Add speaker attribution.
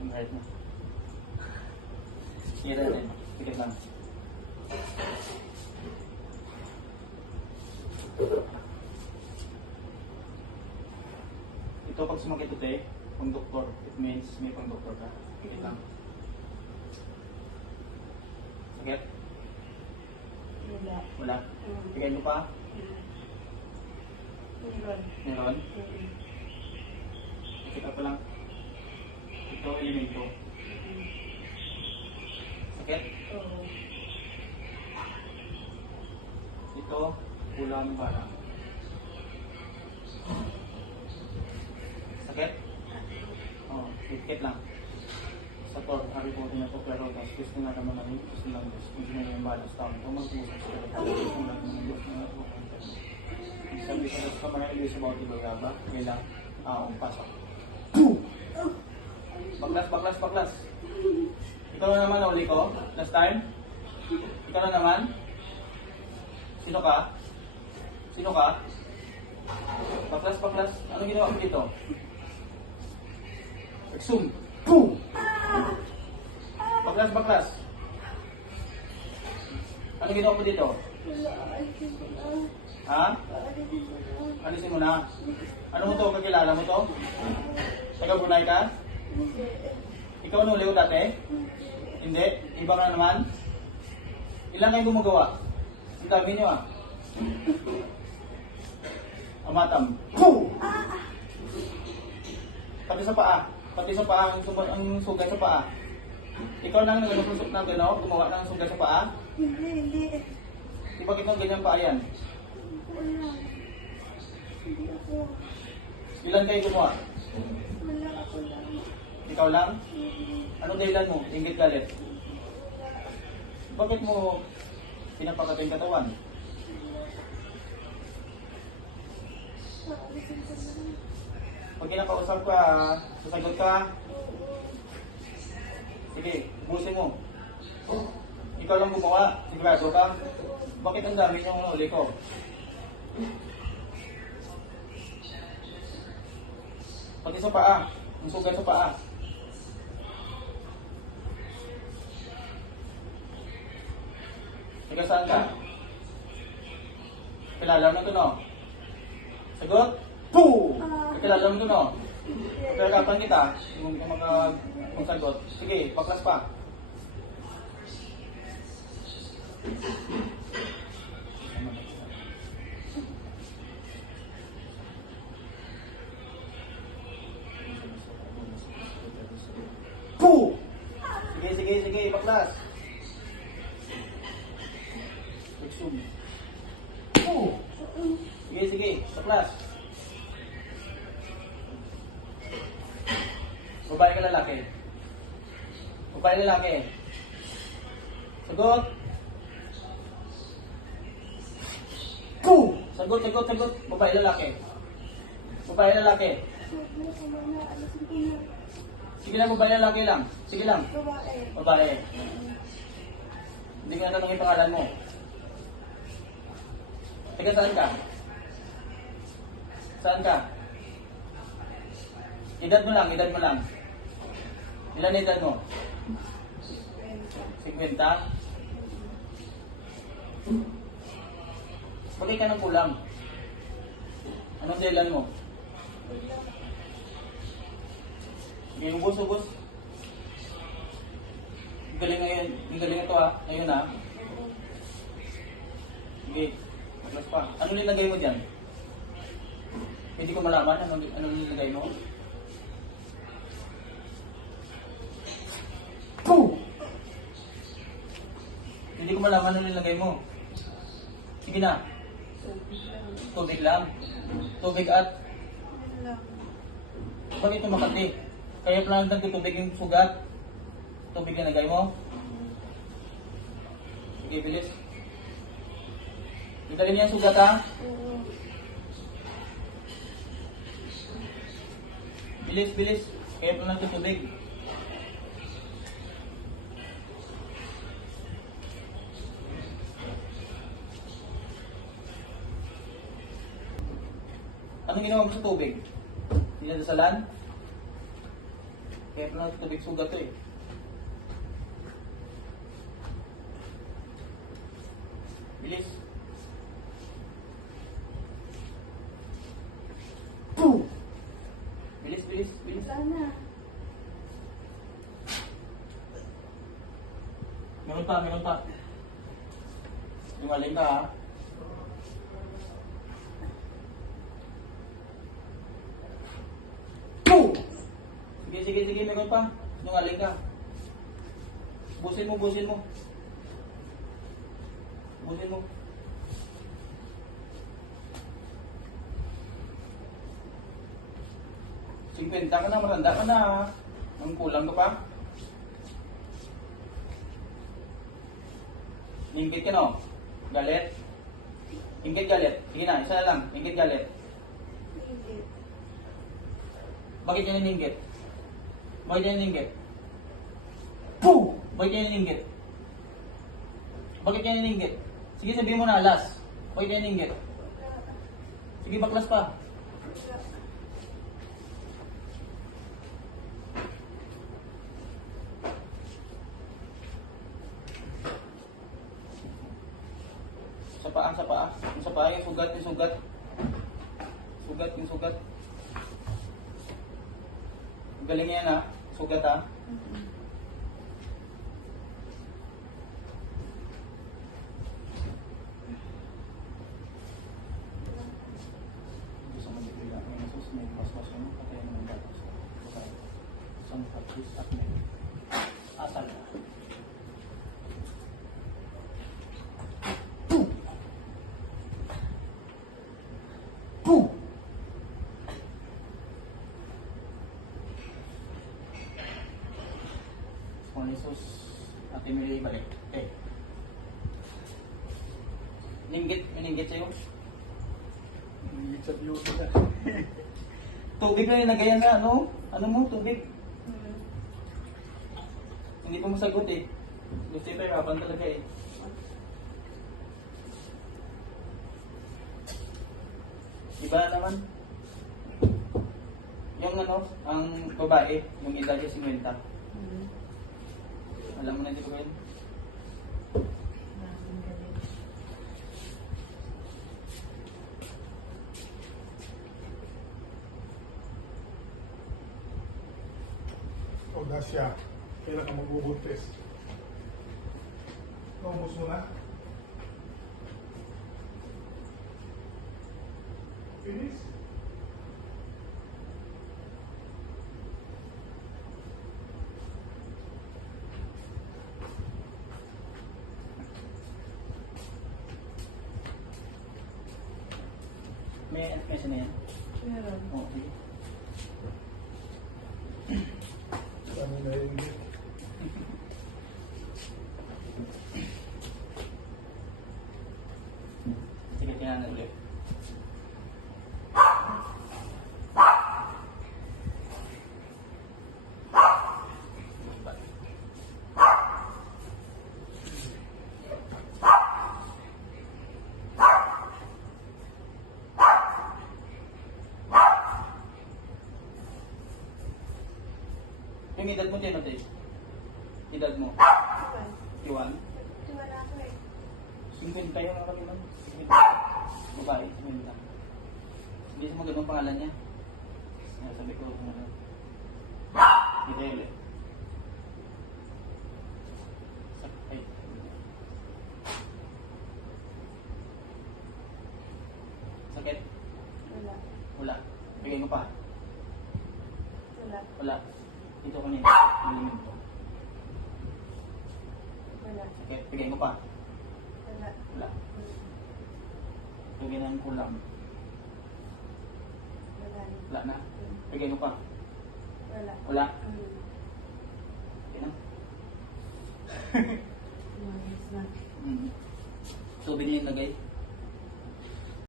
Speaker 1: Yung height mo. Sige rin. Pikit lang. Ito pag sumakit ito eh, conductor. It means may conductor ka. Pikit lang. Sakit?
Speaker 2: Wala.
Speaker 1: Wala.
Speaker 2: Mm.
Speaker 1: Pikit mo pa?
Speaker 2: Meron.
Speaker 1: Meron? Kita pa lang. Ito elemento. Sakit?
Speaker 2: Oo.
Speaker 1: Ito, kulang bara. Sakit? Oo, sakit lang. Sa tor, hari po niya po pero tapos gusto na naman namin, gusto lang gusto kung sino yung balas taon. Ito mag-usap sila. Gusto lang naman gusto na. Sabi ko sa kamara, hindi sa bawat iba yaba. Kailang, ah, pasok. Baklas, baklas, baklas. Ikaw na naman, uli ko. Last time. Ikaw na naman. Sino ka? Sino ka? Baklas, baklas. Ano ginawa mo dito? Exum. Boom! Baklas, baklas. Ano ginawa mo dito? Ha?
Speaker 2: Alisin
Speaker 1: mo na. Ano mo to? Kakilala mo to? Taga-bunay ka? Ikaw nuli ko dati? Hindi? Iba ka na naman? Ilan kayo gumagawa? Ang dami nyo ah. Amatam. Pati sa paa. Pati sa paa, ang, ang sugat sa paa. Ikaw lang nagsusok na gano'n, gumawa ng sugat sa paa.
Speaker 2: Hindi, hindi.
Speaker 1: Di ba ganyan paa yan?
Speaker 2: Wala. Hindi ako.
Speaker 1: Ilan kayo gumawa? Ikaw lang? Anong dahilan mo? Ingit galit? Bakit mo pinapakatay yung katawan? Pag kinakausap ka, sasagot ka, sige, busin mo. Ikaw lang gumawa, sigurado ka. Bakit ang dami niyong uli ko? Pati sa paa, ang sugat sa paa. Taga saan ka? Kilala mo to no? Sagot? Poo! Kilala mo to no? Pero kapan kita, yung mga kung sagot. Sige, paklas pa. Poo! Sige, sige, sige, paklas. Paklas. Babae ka lalaki? Babae lalaki? Sagot? Boom! Sagot, sagot, sagot. Babae lalaki? Babae lalaki? Sige lang, babae lalaki lang. Sige lang.
Speaker 2: Babae.
Speaker 1: Babae. Hindi ko na yung pangalan mo. Taga saan ka? Saan ka? Edad mo lang, edad mo lang. Ilan edad mo? 50? Bakit ka ng kulang? Anong dahilan mo? Sige, ubos, ubos. Galing ngayon. Ang galing ito ha. Ngayon ha. Sige. Maglas pa. Ano nilagay mo dyan? Hindi ko malaman. Ano, ano nilagay mo? Boom! Hindi ko malaman ano nilagay mo. Sige na.
Speaker 2: Tubig lang.
Speaker 1: Tubig at bakit ito makati? Kaya pala nagtutubig yung sugat. Tubig na nagay mo. Sige, bilis. Idalhin niya yung sugat ha. Bilis, bilis. Kaya pala nagtutubig. Anong ginawa mo sa tubig? Dinadasalan? Kaya pala tubig sugat to eh. Bilis. Puh! Bilis, bilis, bilis.
Speaker 2: Wala na.
Speaker 1: Meron pa, meron pa. Yung ka ha. Puh! Sige, sige, sige, meron pa. Sinungaling ka. Busin mo, busin mo. Busin mo. Singkwenta ka na, maranda ka na. Ang kulang ka pa. Ingkit ka no? Galit? Ingkit galit? Sige na, isa na lang. Ingkit galit.
Speaker 2: Hindi.
Speaker 1: Bakit yan ninggit? Bakit yan ninggit? Puh! Bakit yan ninggit? Bakit yan ninggit? Sige, sabihin mo na, last. Bakit yan?
Speaker 2: Wala.
Speaker 1: Sige, baklas pa.
Speaker 2: Wala.
Speaker 1: Sa paa, sa paa. Yung sa yung sugat, yung sugat. Sugat, yung sugat. Galing yan ha. Sugat ha.
Speaker 2: Mm-mm.
Speaker 1: Gusto mo bibigyan ako ng sus, may paspas mo, kaya naman dapat sa bakay. Isang tapis at may asal na. Puh! Puh! Jesus, ate Mili balik. Okay. Ninggit, ninggit sa'yo.
Speaker 3: Hindi sa na.
Speaker 1: Tubig na yung nagayan na, ano? Ano mo, tubig?
Speaker 2: Mm.
Speaker 1: Hindi pa masagot eh. Lucifer, habang talaga eh. Iba naman. Yung ano, ang babae, yung edad niya 50. Alam mo na di?
Speaker 2: Maraming galit.
Speaker 3: Audasya. Kailan ka magbubuntis? Naubos mo na? Finish?
Speaker 1: May SMS na yan?
Speaker 2: Meron.
Speaker 1: Oo, Yung edad mo din, ate? Edad mo?
Speaker 2: Iwan.
Speaker 1: Iwan?
Speaker 2: Wala ko eh.
Speaker 1: 50 yung mga kami nun. Babae, 50. Hindi mo ganun pangalan niya. Kaya sabi ko, ano. Ulit. Sakit. Sakit?
Speaker 2: Wala.
Speaker 1: Wala. Bigay mo pa.
Speaker 2: Wala.
Speaker 1: Wala. Dito ko niya. Nilimit ko.
Speaker 2: Wala.
Speaker 1: Sakit. Bigay mo pa.
Speaker 2: Wala.
Speaker 1: Wala. Na yung kulang.
Speaker 2: Wala.
Speaker 1: Wala na. Bigay mo pa.
Speaker 2: Wala.
Speaker 1: Wala.
Speaker 2: Mm.
Speaker 1: Okay
Speaker 2: na.
Speaker 1: Mm. So, binili na guys.